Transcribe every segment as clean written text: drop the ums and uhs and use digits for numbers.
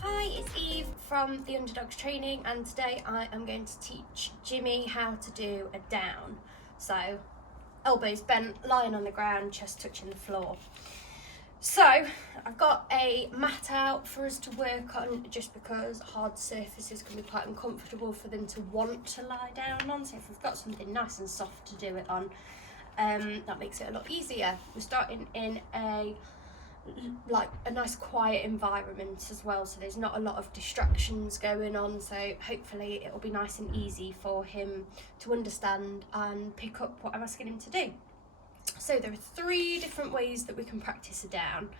Hi, it's Eve from the Underdogs Training, and today I am going to teach Jimmy how to do a down. So, elbows bent, lying on the ground, chest touching the floor. So, I've got a mat out for us to work on, just because hard surfaces can be quite uncomfortable for them to want to lie down on. So if we've got something nice and soft to do it on, that makes it a lot easier. We're starting in a nice quiet environment as well, so there's not a lot of distractions going on, so hopefully it'll be nice and easy for him to understand and pick up what I'm asking him to do. So there are 3 different ways that we can practice a down.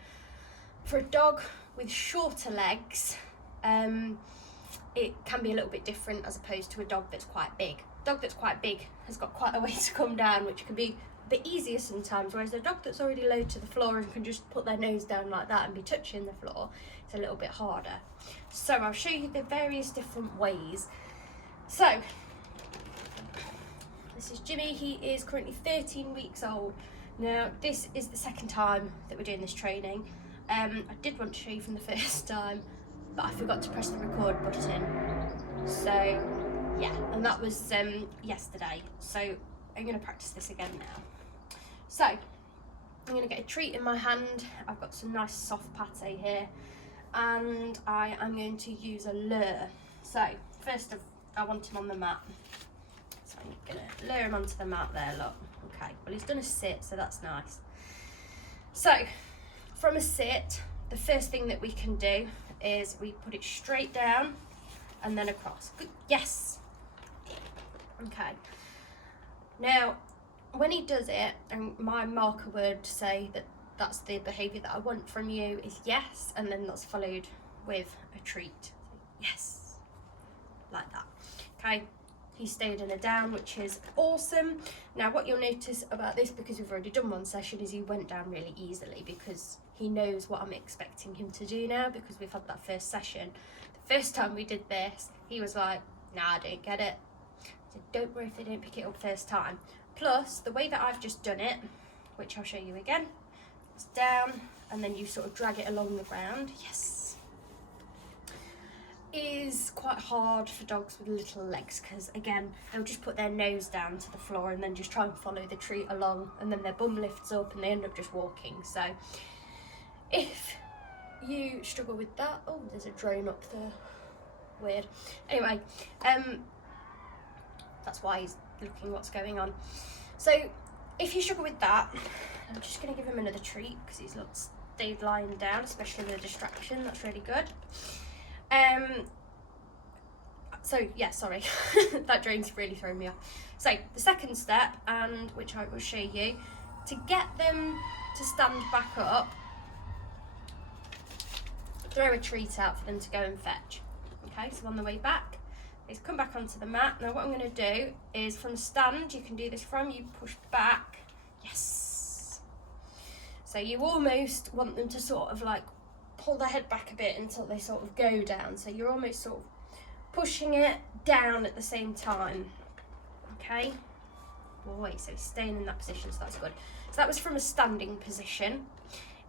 For a dog with shorter legs, it can be a little bit different as opposed to a dog that's quite big. A dog that's quite big has got quite a way to come down, which can be a bit easier sometimes, whereas a dog that's already low to the floor and can just put their nose down like that and be touching the floor, it's a little bit harder. So I'll show you the various different ways. So this is Jimmy. He is currently 13 weeks old. Now this is the second time that we're doing this training. I did want to show you from the first time, but I forgot to press the record button. So yeah, and that was yesterday. So I'm going to practice this again now. So I'm going to get a treat in my hand. I've got some nice soft pate here, and I am going to use a lure. So first I want him on the mat. So I'm going to lure him onto the mat there, look. Okay, well he's done a sit, so that's nice. So from a sit, the first thing that we can do is we put it straight down and then across. Good. Yes. Okay. Now, when he does it, and my marker would say that that's the behaviour that I want from you is yes, and then that's followed with a treat. Yes, like that. Okay, he stayed in a down, which is awesome. Now, what you'll notice about this, because we've already done one session, is he went down really easily because he knows what I'm expecting him to do now, because we've had that first session. The first time we did this, he was like, nah, I don't get it. So don't worry if they don't pick it up first time. Plus, the way that I've just done it, which I'll show you again, it's down and then you sort of drag it along the ground, yes, is quite hard for dogs with little legs, because again, they'll just put their nose down to the floor and then just try and follow the treat along, and then their bum lifts up and they end up just walking. So if you struggle with that, oh, there's a drone up there, weird. Anyway, that's why he's looking what's going on. So if you struggle with that, I'm just going to give him another treat because he's stayed lying down, especially with a distraction. That's really good. So yeah, sorry, that drone's really thrown me off. So the second step, and which I will show you, to get them to stand back up, throw a treat out for them to go and fetch. Okay, so on the way back, is come back onto the mat. Now what I'm going to do is, from stand, you can do this from, you push back, yes. So you almost want them to sort of like pull their head back a bit until they sort of go down. So you're almost sort of pushing it down at the same time, okay? Boy, so staying in that position, so that's good. So that was from a standing position.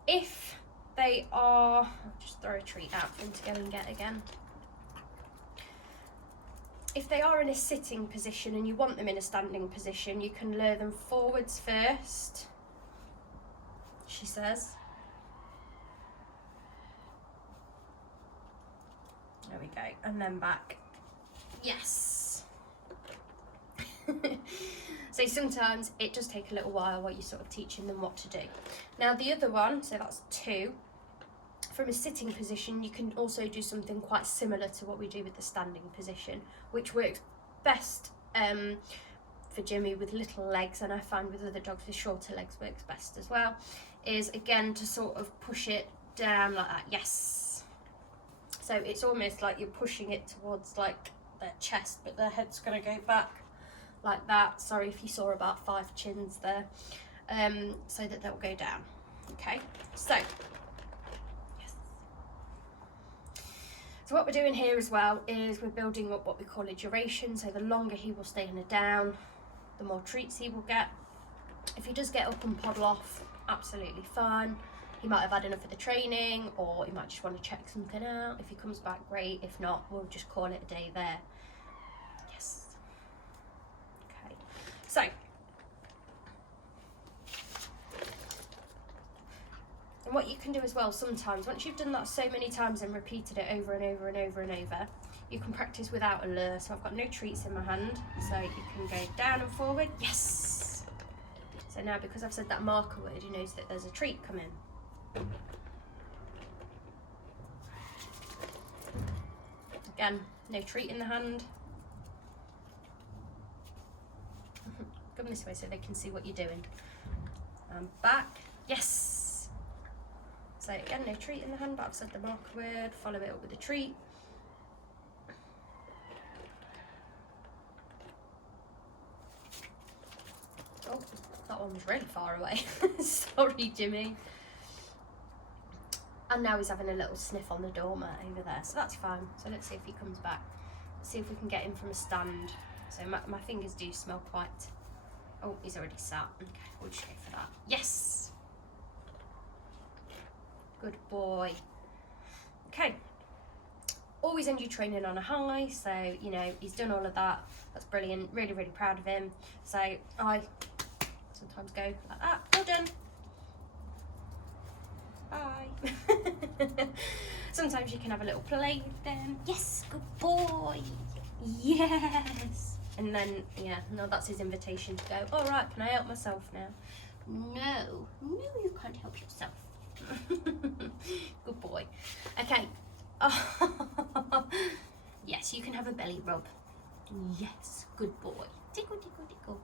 If they are, I'll just throw a treat out for them to go and get again. If they are in a sitting position and you want them in a standing position, you can lure them forwards first, she says. There we go, and then back. Yes. So sometimes it does take a little while you're sort of teaching them what to do. Now the other one, so that's 2. From a sitting position, you can also do something quite similar to what we do with the standing position, which works best for Jimmy with little legs, and I find with other dogs with shorter legs works best as well, is again to sort of push it down like that, yes. So it's almost like you're pushing it towards like their chest, but their head's going to go back like that. Sorry if you saw about 5 chins there, so that they'll go down. Okay, so So what we're doing here as well is we're building up what we call a duration. So the longer he will stay in a down, the more treats he will get. If he does get up and poddle off, absolutely fine. He might have had enough of the training, or he might just want to check something out. If he comes back, great. If not, we'll just call it a day there. Yes. Okay. So, and what you can do as well sometimes, once you've done that so many times and repeated it over and over and over and over, you can practice without a lure. So I've got no treats in my hand, so you can go down and forward. Yes. So now, because I've said that marker word, he knows that there's a treat coming. Again, no treat in the hand. Come this way so they can see what you're doing. And back. Yes. So again, no treat in the hand, but I've said the marker word. Follow it up with a treat. Oh, that one was really far away. Sorry, Jimmy. And now he's having a little sniff on the doormat over there, so that's fine. So let's see if he comes back. Let's see if we can get him from a stand. So my fingers do smell quite... Oh, he's already sat. Okay, we'll just go for that. Yes! Good boy. Okay. Always end your training on a high, so, you know, he's done all of that. That's brilliant. Really, really proud of him. So I sometimes go like that. Well done. Bye. Sometimes you can have a little play with them. Yes, good boy. Yes. And then, yeah, no, that's his invitation to go, all right, can I help myself now? No, you can't help yourself. Good boy. Okay. Oh. Yes, you can have a belly rub. Yes, good boy. Tickle, tickle, tickle.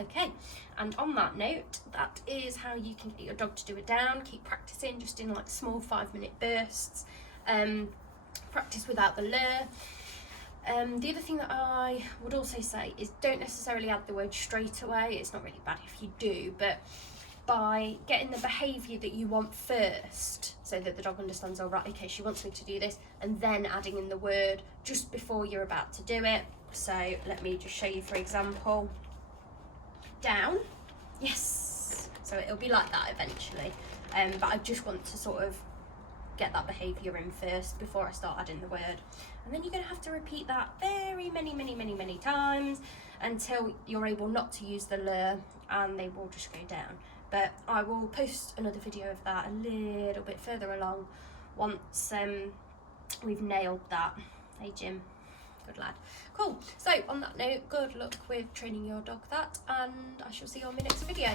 Okay, and on that note, that is how you can get your dog to do it down. Keep practicing just in like small 5-minute bursts. Practice without the lure. The other thing that I would also say is don't necessarily add the word straight away. It's not really bad if you do, but by getting the behaviour that you want first, so that the dog understands, all right, okay, she wants me to do this, and then adding in the word just before you're about to do it. So let me just show you, for example, down. Yes. So it'll be like that eventually. But I just want to sort of get that behaviour in first before I start adding the word. And then you're going to have to repeat that very many times until you're able not to use the lure, and they will just go down. But I will post another video of that a little bit further along once we've nailed that. Hey Jim, good lad. Cool. So on that note, good luck with training your dog that, and I shall see you on my next video.